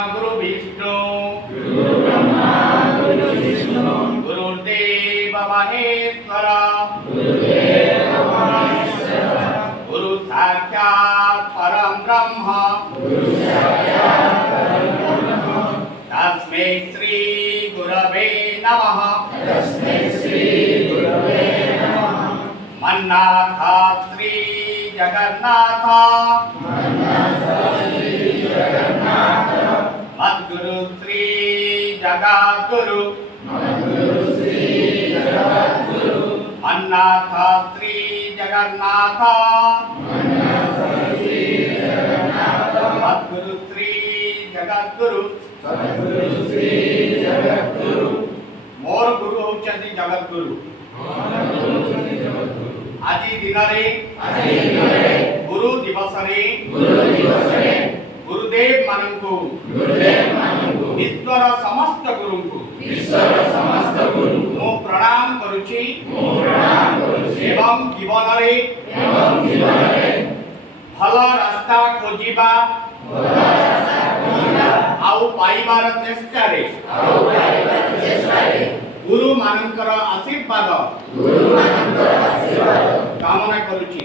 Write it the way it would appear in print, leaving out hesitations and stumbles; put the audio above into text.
गुरु विष्णु गुरु ब्रह्मा गुरु विष्णु गुरुदेव महेश्वर गुरुदेव महेश्वर गुरु साक्षात् परम ब्रह्म गुरु साक्षात् परम ब्रह्म तस्मै श्री गुरवे नमः तस्मै श्री गुरवे नमः मन्नाथ श्री जगन्नाथ मन्नाथ श्री जगन्नाथ मद्गुरु श्री जगद्गुरु मद्गुरु श्री जगद्गुरु मन्नाथ श्री जगन्नाथ मन्नाथ श्री जगन्नाथ मद्गुरु श्री जगद्गुरु मद्गुरु श्री जगद्गुरु मोर गुरु होचंती जगद्गुरु आज दिन गुरु दिवस गुरुदेव मानकु ईश्वर समस्त गुरु मो प्रणाम करुछि एवं जीवन रे भल रास्ता खोजिबा आउ पाइबार चेष्टा रे गुरु मानकर आशीर्वाद कामना करुछि।